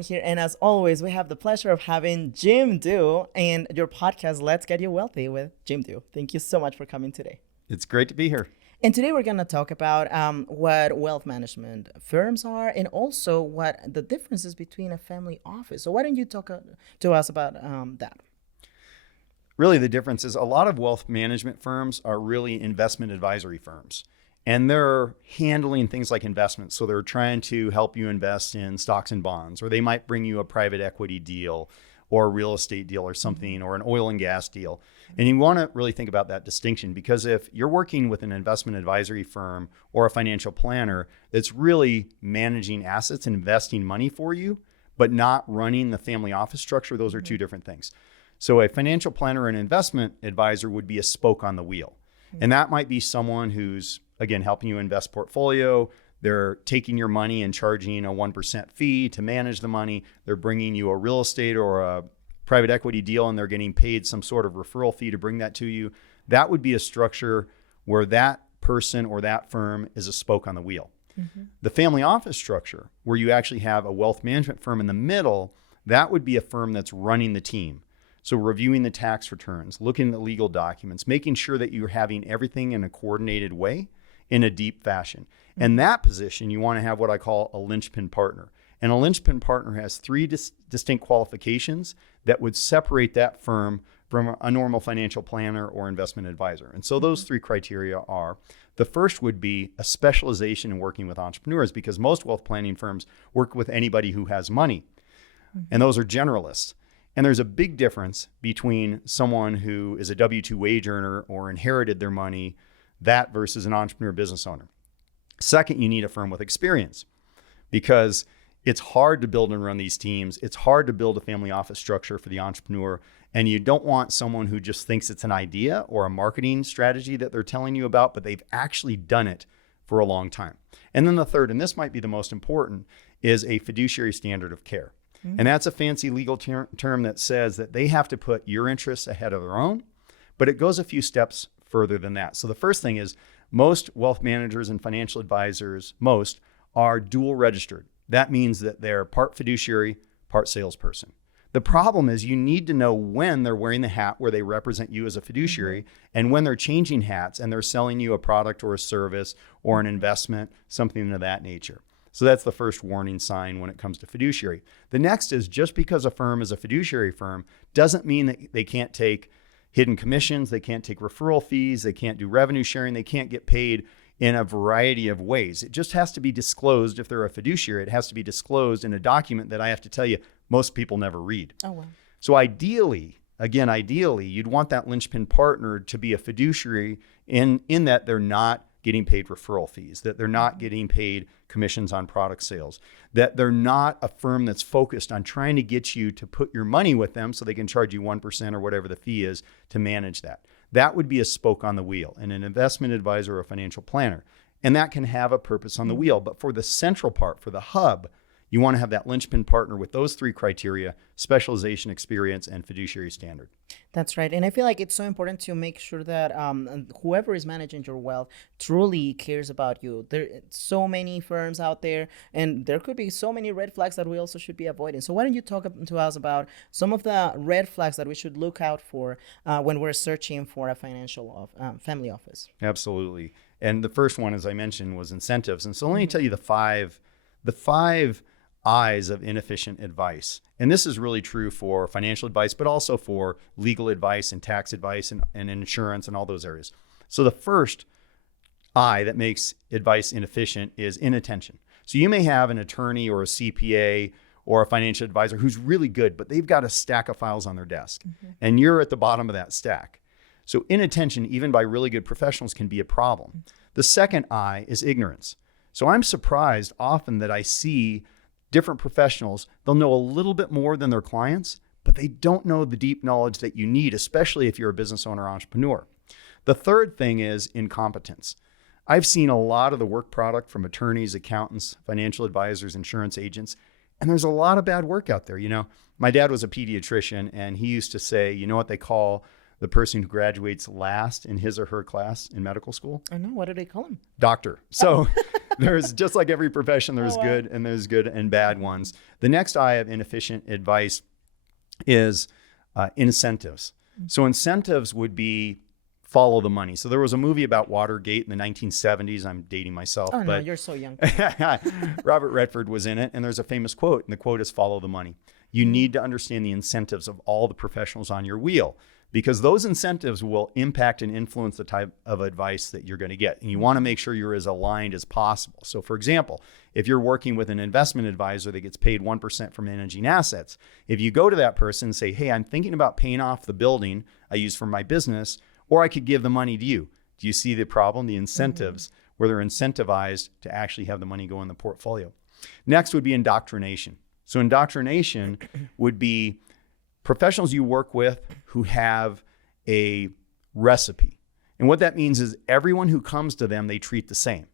Roman here. And as always, we have the pleasure of having Jim Do and your podcast, Let's Get You Wealthy with Jim Do. Thank you so much for coming today. It's great to be here. And today we're going to talk about what wealth management firms are and also what the difference is between a family office. So why don't you talk to us about that? Really, the difference is a lot of wealth management firms are really investment advisory firms. And they're handling things like investments. So they're trying to help you invest in stocks and bonds, or they might bring you a private equity deal or a real estate deal or something, or an oil and gas deal. And you want to really think about that distinction, because if you're working with an investment advisory firm or a financial planner that's really managing assets and investing money for you, but not running the family office structure, those are two different things. So a financial planner and investment advisor would be a spoke on the wheel. And that might be someone who's, again, helping you invest portfolio. They're taking your money and charging a 1% fee to manage the money. They're bringing you a real estate or a private equity deal, and they're getting paid some sort of referral fee to bring that to you. That would be a structure where that person or that firm is a spoke on the wheel. The family office structure, where you actually have a wealth management firm in the middle, that would be a firm that's running the team. So reviewing the tax returns, looking at the legal documents, making sure that you're having everything in a coordinated way in a deep fashion. And that position, you want to have what I call a linchpin partner. And a linchpin partner has three distinct qualifications that would separate that firm from a normal financial planner or investment advisor. And so those three criteria are, the first would be a specialization in working with entrepreneurs, because most wealth planning firms work with anybody who has money. And those are generalists. And there's a big difference between someone who is a W-2 wage earner or inherited their money, that versus an entrepreneur business owner. Second, you need a firm with experience, because it's hard to build and run these teams. It's hard to build a family office structure for the entrepreneur. And you don't want someone who just thinks it's an idea or a marketing strategy that they're telling you about, but they've actually done it for a long time. And then the third, and this might be the most important, is a fiduciary standard of care. And that's a fancy legal term that says that they have to put your interests ahead of their own, but it goes a few steps further than that. So the first thing is, most wealth managers and financial advisors, most are dual registered. That means that they're part fiduciary, part salesperson. The problem is you need to know when they're wearing the hat where they represent you as a fiduciary and when they're changing hats and they're selling you a product or a service or an investment, something of that nature. So that's the first warning sign when it comes to fiduciary. The next is, just because a firm is a fiduciary firm doesn't mean that they can't take hidden commissions, they can't take referral fees, they can't do revenue sharing, they can't get paid in a variety of ways. It just has to be disclosed. If they're a fiduciary, it has to be disclosed in a document that I have to tell you, most people never read. Oh, wow. So ideally, you'd want that linchpin partner to be a fiduciary in that they're not getting paid referral fees, that they're not getting paid commissions on product sales, that they're not a firm that's focused on trying to get you to put your money with them so they can charge you 1% or whatever the fee is to manage that. That would be a spoke on the wheel, and an investment advisor or a financial planner. And that can have a purpose on the wheel. But for the central part, for the hub, you want to have that linchpin partner with those three criteria: specialization, experience, and fiduciary standard. That's right. And I feel like it's so important to make sure that whoever is managing your wealth truly cares about you. There are so many firms out there, and there could be so many red flags that we also should be avoiding. So why don't you talk to us about some of the red flags that we should look out for when we're searching for a financial family office? Absolutely. And the first one, as I mentioned, was incentives. And so let me tell you the five I's of inefficient advice. And this is really true for financial advice, but also for legal advice and tax advice and insurance and all those areas. So the first I that makes advice inefficient is inattention. So you may have an attorney or a CPA or a financial advisor who's really good, but they've got a stack of files on their desk, and you're at the bottom of that stack. So inattention, even by really good professionals, can be a problem. The second I is ignorance. So I'm surprised often that I see different professionals, they'll know a little bit more than their clients, but they don't know the deep knowledge that you need, especially if you're a business owner or entrepreneur. The third thing is incompetence. I've seen a lot of the work product from attorneys, accountants, financial advisors, insurance agents, and there's a lot of bad work out there. You know, my dad was a pediatrician, and he used to say, you know what they call the person who graduates last in his or her class in medical school? I know. What do they call him? Doctor. So There's just like every profession, there's Oh, wow. good and there's good and bad ones. The next I of inefficient advice is incentives. So incentives would be follow the money. So there was a movie about Watergate in the 1970s. I'm dating myself, Oh no, but you're so young. Robert Redford was in it, and there's a famous quote, and the quote is follow the money. You need to understand the incentives of all the professionals on your wheel, because those incentives will impact and influence the type of advice that you're going to get. And you want to make sure you're as aligned as possible. So for example, if you're working with an investment advisor that gets paid 1% for managing assets, if you go to that person and say, hey, I'm thinking about paying off the building I use for my business, or I could give the money to you. Do you see the problem? The incentives, where they're incentivized to actually have the money go in the portfolio. Next would be indoctrination. So indoctrination would be professionals you work with who have a recipe. And what that means is everyone who comes to them, they treat the same.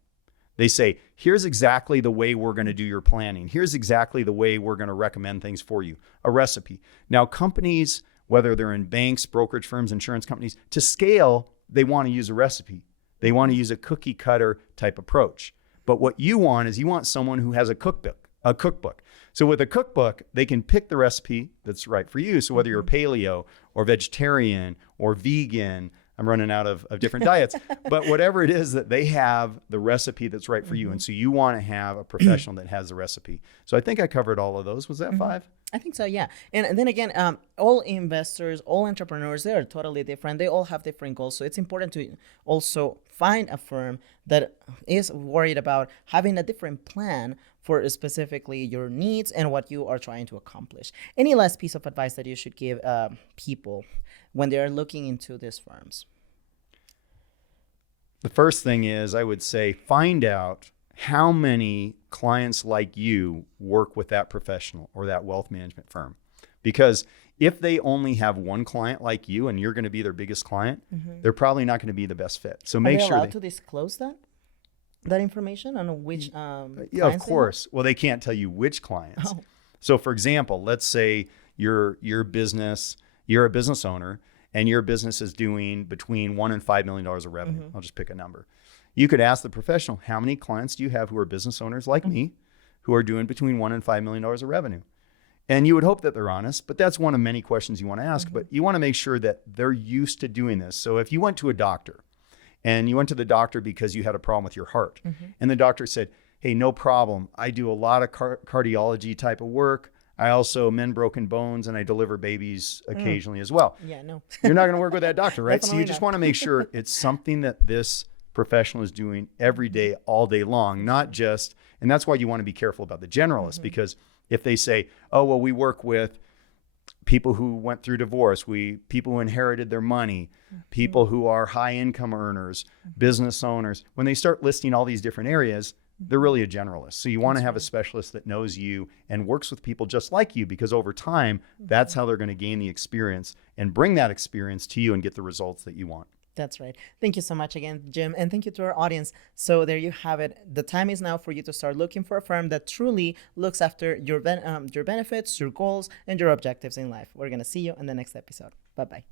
They say, here's exactly the way we're going to do your planning. Here's exactly the way we're going to recommend things for you, a recipe. Now, companies, whether they're in banks, brokerage firms, insurance companies, to scale, they want to use a recipe. They want to use a cookie cutter type approach. But what you want is you want someone who has a cookbook. So with a cookbook, they can pick the recipe that's right for you. So whether you're paleo or vegetarian or vegan, I'm running out of different diets, but whatever it is that they have the recipe that's right for you. And so you want to have a professional that has the recipe. So I think I covered all of those. Was that 5? I think so, yeah. And then again, all investors, all entrepreneurs, they are totally different. They all have different goals. So it's important to also find a firm that is worried about having a different plan for specifically your needs and what you are trying to accomplish. Any last piece of advice that you should give people when they are looking into these firms? The first thing is, I would say, find out how many clients like you work with that professional or that wealth management firm. Because if they only have one client like you and you're going to be their biggest client, they're probably not going to be the best fit. So make sure allowed to disclose that information on which yeah, of clients they have? course. Well, they can't tell you which clients. Oh. So for example, let's say you're a business owner and your business is doing between $1 and $5 million of revenue. I'll just pick a number. You could ask the professional, how many clients do you have who are business owners like me, who are doing between $1 and $5 million of revenue? And you would hope that they're honest, but that's one of many questions you want to ask. But you want to make sure that they're used to doing this. So if you went to a doctor and you went to the doctor because you had a problem with your heart, and the doctor said, hey, no problem. I do a lot of cardiology type of work. I also mend broken bones and I deliver babies occasionally as well. Yeah, no. You're not going to work with that doctor, right? So you Definitely just not. want to make sure it's something that this professional is doing every day, all day long, not just, and that's why you want to be careful about the generalists, because if they say, oh, well, we work with people who went through divorce, people who inherited their money, people who are high income earners, business owners, when they start listing all these different areas, they're really a generalist. So you want to have a specialist that knows you and works with people just like you, because over time, that's how they're going to gain the experience and bring that experience to you and get the results that you want. That's right. Thank you so much again, Jim. And thank you to our audience. So there you have it. The time is now for you to start looking for a firm that truly looks after your benefits, your goals, and your objectives in life. We're going to see you in the next episode. Bye-bye.